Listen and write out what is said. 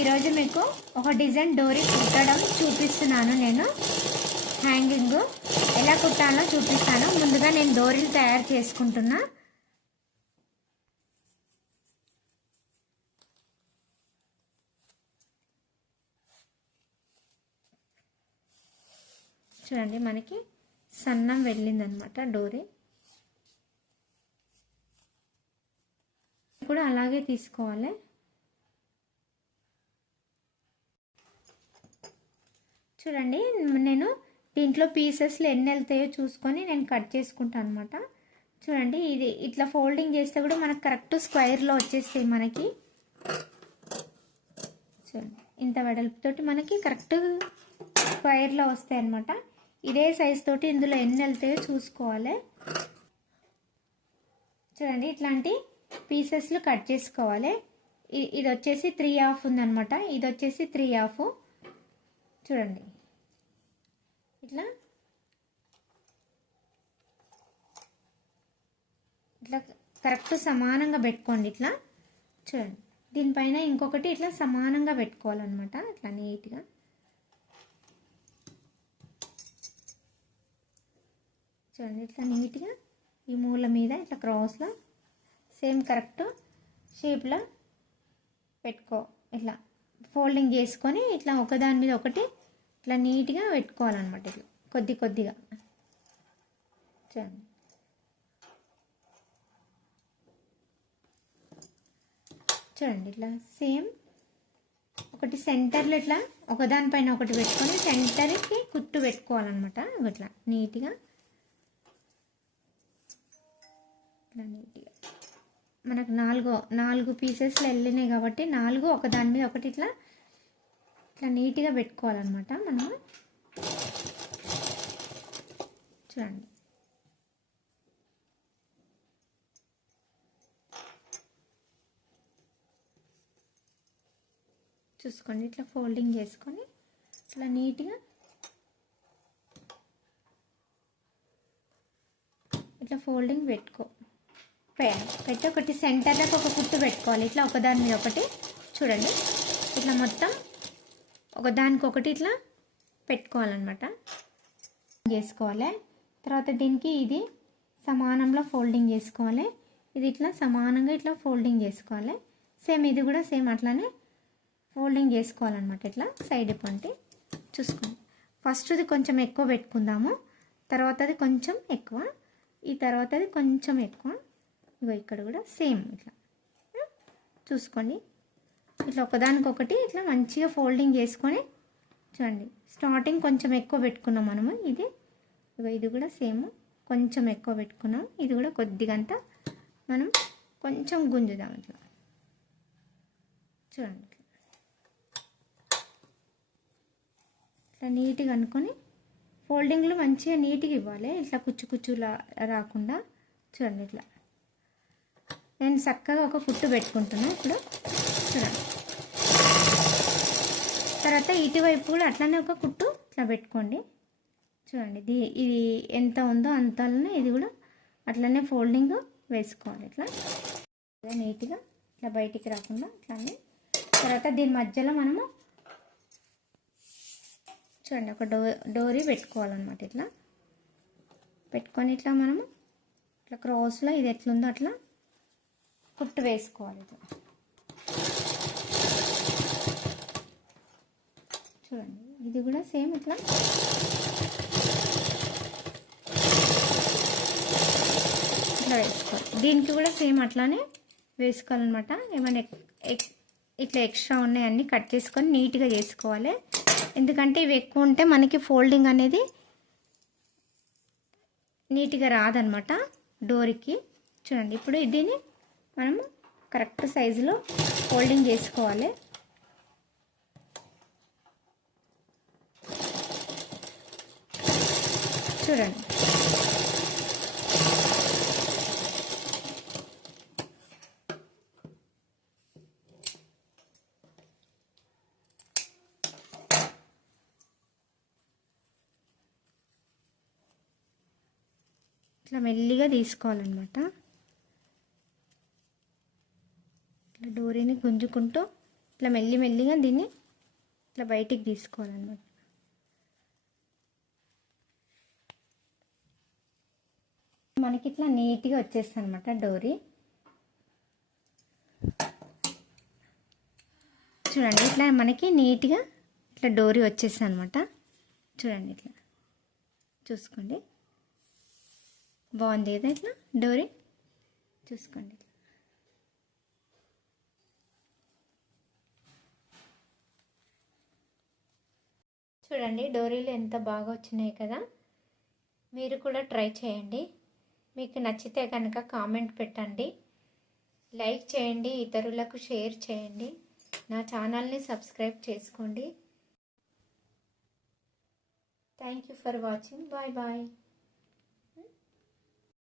ఈరోజు మీకు ఒక డిజైన్ డోరీ కుట్టడం చూపిస్తున్నాను నేను. హ్యాంగింగ్ ఎలా కుట్టాలో చూపిస్తాను. ముందుగా నేను డోరీలు తయారు చేసుకుంటున్నా. చూడండి మనకి సన్నం వెళ్ళిందనమాట డోరీ. కూడా అలాగే తీసుకోవాలి. చూడండి నేను దీంట్లో పీసెస్లు ఎన్ని వెళ్తాయో చూసుకొని నేను కట్ చేసుకుంటాను అనమాట చూడండి ఇది ఇట్లా ఫోల్డింగ్ చేస్తే కూడా మనకు కరెక్ట్ స్క్వైర్లో వచ్చేస్తాయి మనకి. చూడండి ఇంత వెడల్పుతోటి మనకి కరెక్ట్ స్క్వైర్లో వస్తాయి అనమాట ఇదే సైజ్ తోటి ఇందులో ఎన్ని వెళ్తాయో చూసుకోవాలి. చూడండి ఇట్లాంటి పీసెస్లు కట్ చేసుకోవాలి. ఇది వచ్చేసి త్రీ హాఫ్ ఉందనమాట ఇది వచ్చేసి త్రీ హాఫ్ చూడండి ఇట్లా? ఇట్లా కరెక్ట్ సమానంగా పెట్టుకోండి ఇట్లా. చూడండి. దీనిపైన ఇంకొకటి ఇట్లా సమానంగా పెట్టుకోవాలన్నమాట. ఇట్లా నీట్గా. చూడండి ఇట్లా నీట్గా ఈ మూల మీద ఇట్లా క్రాస్లో సేమ్ కరెక్ట్ షేప్లో పెట్టుకో. ఇట్లా ఫోల్డింగ్ చేసుకొని ఇట్లా ఒకదాని మీద ఒకటి ఇట్లా నీట్గా పెట్టుకోవాలన్నమాట ఇట్లా కొద్ది కొద్దిగా. చూడండి. చూడండి ఇట్లా సేమ్ ఒకటి సెంటర్లో ఇట్లా ఒకదానిపైన ఒకటి పెట్టుకొని సెంటర్కి కుట్టు పెట్టుకోవాలన్నమాట. ఇట్లా నీట్గా. ఇట్లా నీట్గా. మనకు నాలుగో నాలుగు పీసెస్లో వెళ్ళినాయి కాబట్టి నాలుగు ఒకదాని మీద ఒకటి ఇట్లా ఇట్లా నీట్గా పెట్టుకోవాలన్నమాట మనము. చూడండి. చూసుకోండి ఇట్లా ఫోల్డింగ్ చేసుకొని ఇట్లా నీట్గా ఇట్లా ఫోల్డింగ్ పెట్టుకో. పెట్టి ఒకటి సెంటర్లోకి ఒక కుట్టు పెట్టుకోవాలి. ఇట్లా ఒకదాని మీద ఒకటి. చూడండి. ఇట్లా మొత్తం ఒకదానికి ఒకటి ఇట్లా పెట్టుకోవాలన్నమాట. చేసుకోవాలి. తర్వాత దీనికి ఇది సమానంలో ఫోల్డింగ్ చేసుకోవాలి. ఇది ఇట్లా సమానంగా ఇట్లా ఫోల్డింగ్ చేసుకోవాలి. సేమ్ ఇది కూడా సేమ్ అట్లానే ఫోల్డింగ్ చేసుకోవాలన్నమాట ఇట్లా సైడ్ పంటి చూసుకోండి. ఫస్ట్ది కొంచెం ఎక్కువ పెట్టుకుందాము. తర్వాతది కొంచెం ఎక్కువ. ఈ తర్వాతది కొంచెం ఎక్కువ. ఇగో ఇక్కడ కూడా సేమ్ ఇట్లా. చూసుకోండి. ఇట్లా ఒకదానికొకటి ఇట్లా మంచిగా ఫోల్డింగ్ చేసుకొని చూడండి. స్టార్టింగ్ కొంచెం ఎక్కువ పెట్టుకున్నాం మనము. ఇది ఇది కూడా సేమ్. కొంచెం ఎక్కువ పెట్టుకున్నాం. ఇది కూడా కొద్దిగంత మనం కొంచెం గుంజుదాం ఇట్లా. చూడండి ఇట్లా. ఇట్లా నీట్గా అనుకొని ఫోల్డింగ్లు మంచిగా నీట్గా ఇవ్వాలి. ఇట్లా కుచ్చు కుచ్చులా రాకుండా చూడండి ఇట్లా. నేను చక్కగా ఒక కుట్టు పెట్టుకుంటున్నాను ఇప్పుడు. చూడండి. తర్వాత ఇటువైపు కూడా అట్లనే ఒక కుట్టు ఇట్లా పెట్టుకోండి. చూడండి ఇది ఇది ఎంత ఉందో అంతలోనే ఇది కూడా అట్లనే ఫోల్డింగ్ వేసుకోవాలి ఇట్లా. ఇట్లా నీట్గా ఇట్లా బయటికి రాకుండా ఇట్లానే తర్వాత దీని మధ్యలో మనము చూడండి ఒక డో డోరీ పెట్టుకోవాలన్నమాట ఇట్లా. పెట్టుకొని ఇట్లా మనము ఇట్లా క్రాస్లో ఇది ఎట్లుందో అట్లా కుట్టు వేసుకోవాలి ఇట్లా. చూడండి. ఇది కూడా సేమ్ ఇట్లా. ఇట్లా వేసుకోవాలి. దీనికి కూడా సేమ్ అట్లానే వేసుకోవాలన్నమాట. ఏమైనా ఇట్లా ఎక్స్ట్రా ఉన్నాయన్నీ కట్ చేసుకొని నీట్గా చేసుకోవాలి. ఎందుకంటే ఇవి ఎక్కువ ఉంటే మనకి ఫోల్డింగ్ అనేది నీట్గా రాదనమాట డోర్కి. చూడండి ఇప్పుడు దీన్ని మనము కరెక్ట్ సైజులో ఫోల్డింగ్ చేసుకోవాలి. చూడండి. ఇట్లా మెల్లిగా తీసుకోవాలన్నమాట. ఇట్లా డోరీని గుంజుకుంటూ ఇట్లా మెల్లి మెల్లిగా దీన్ని ఇట్లా బయటికి తీసుకోవాలన్నమాట. మనకి ఇట్లా నీట్గా వచ్చేస్తుంది అనమాట డోరీ. చూడండి ఇట్లా మనకి నీట్గా ఇట్లా డోరీ వచ్చేస్తుంది అనమాట చూడండి ఇట్లా. చూసుకోండి. బాగుంది కదా ఇట్లా డోరీ? చూసుకోండి చూడండి డోరీలు ఎంత బాగా వచ్చినాయి కదా. మీరు కూడా ట్రై చేయండి. మీకు నచ్చితే కనుక కామెంట్ పెట్టండి. లైక్ చేయండి ఇతరులకు షేర్ చేయండి. నా ఛానల్ని సబ్స్క్రైబ్ చేసుకోండి. Thank you for watching. Bye bye.